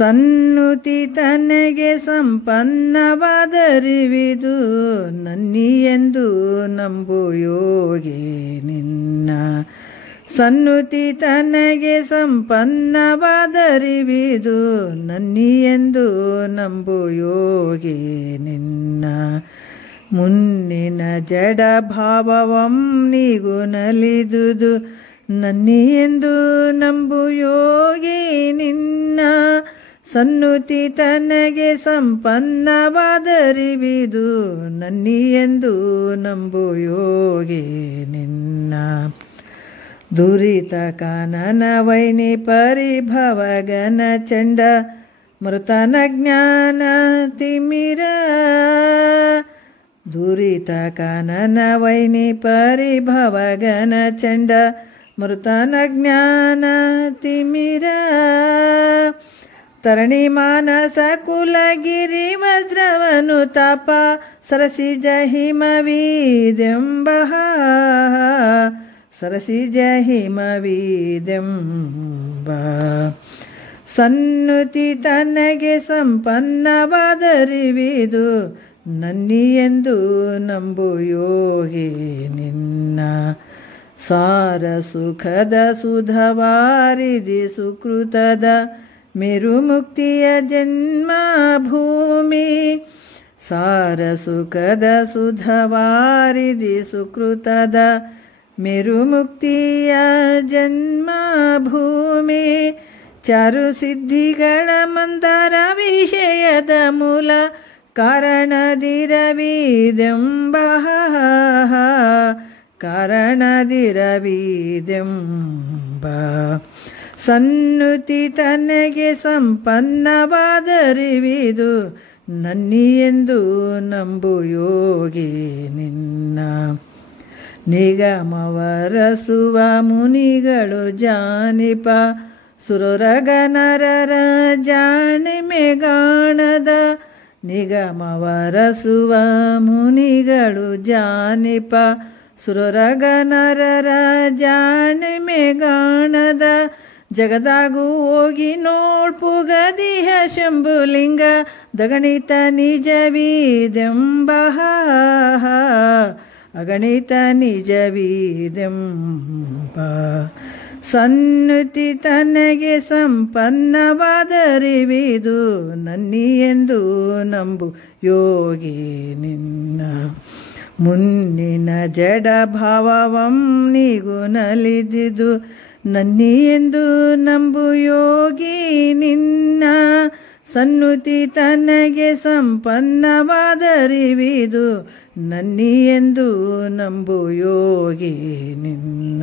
ಸನ್ನುತಿ ತನಗೆ ಸಂಪನ್ನವಾದರಿವಿದು ನನ್ನಿಯೆಂದು ನಂಬು ಯೋಗಿ ನಿನ್ನ. ಸನ್ನುತಿ ತನಗೆ ಸಂಪನ್ನವಾದರಿವಿದು ನನ್ನಿಯೆಂದು ನಂಬು ಯೋಗಿ ನಿನ್ನ. ಮುನ್ನಿನ ಜಡ ಭಾವವಂ ನೀಗು ನಲಿದುದು ನನ್ನಿಯೆಂದು ನಂಬು ಯೋಗಿ ನಿನ್ನ. ಸನ್ನುತಿ ತನಗೆ ಸಂಪನ್ನವಾದರಿವಿದು ನನ್ನಿಯೆಂದು ನಂಬು ಯೋಗಿ ನಿನ್ನ. ದುರಿತ ಕಾನನ ವೈನಿ ಪರಿಭವಗನ ಚಂಡ ಮೃತನ ಜ್ಞಾನ ತಿಮಿರ. ದುರಿತ ಕಾನನ ವೈನಿ ಪರಿಭವಗನ ಚಂಡ ಮೃತನ ಜ್ಞಾನ ತಿಮಿರ. ತರಣಿ ಮಾನಸ ಕುಲಗಿರಿ ವಜ್ರವನು ತಾಪ ಸರಸಿಜ ಹಿಮವೀದೆಂಬ. ಸರಸಿಜ ಹಿಮವೀದೆಂಬ. ಸನ್ನುತಿ ತನಗೆ ಸಂಪನ್ನವಾದರಿವಿದು ನನ್ನಿಯೆಂದು ನಂಬು ಯೋಗಿ ನಿನ್ನ. ಸಾರ ಸುಖದ ಸುಧವಾರಿದಿ ಸುಕೃತದ ಮೇರು ಮುಕ್ತಿಯ ಜನ್ಮ ಭೂಮಿ. ಸಾರ ಸುಖದ ಸುಧವಾರಿದಿ ಸುಕೃತದ ಮೇರು ಮುಕ್ತಿಯ ಜನ್ಮ ಭೂಮಿ. ಚಾರು ಸಿದ್ಧಿಗಳ ಮಂದರ ವಿಷಯದ ಮೂಲ ಕಾರಣದಿರವಿದೆಂಬ. ಕಾರಣದಿರವಿದೆಂಬ. ಸನ್ನುತಿ ತನಗೆ ಸಂಪನ್ನವಾದರಿವಿದು ನನ್ನಿಯೆಂದು ನಂಬು ಯೋಗಿ ನಿನ್ನ. ನಿಗಮವರಸುವ ಮುನಿಗಳು ಜಾನಿಪ ಸುರರಗ ನರರ ಜಾಣಿಮೆಗಾಣದ. ನಿಗಮವರಸುವ ಮುನಿಗಳು ಜಾನಿಪ ಸುರರಗ ನರರ ಜಾಣಿಮೆಗಾಣದ. ಜಗದಾಗು ಹೋಗಿ ನೋಡ್ಪುಗದಿಹ ಶಂಭುಲಿಂಗ ದಗಣಿತ ನಿಜವೀದೆಂಬ. ಅಗಣಿತ ನಿಜವೀದೆಂಬ. ಸನ್ನುತಿ ತನಗೆ ಸಂಪನ್ನವಾದರಿವಿದು ನನ್ನಿಯೆಂದು ನಂಬು ಯೋಗಿ ನಿನ್ನ. ಮುನ್ನಿನ ಜಡ ಭಾವವಂ ನೀಗು ನಲಿದುದು ನನ್ನಿಯೆಂದು ನಂಬು ಯೋಗಿ ನಿನ್ನ. ಸನ್ನುತಿ ತನಗೆ ಸಂಪನ್ನವಾದರಿವಿದು ನನ್ನಿಯೆಂದು ನಂಬು ಯೋಗಿ ನಿನ್ನ.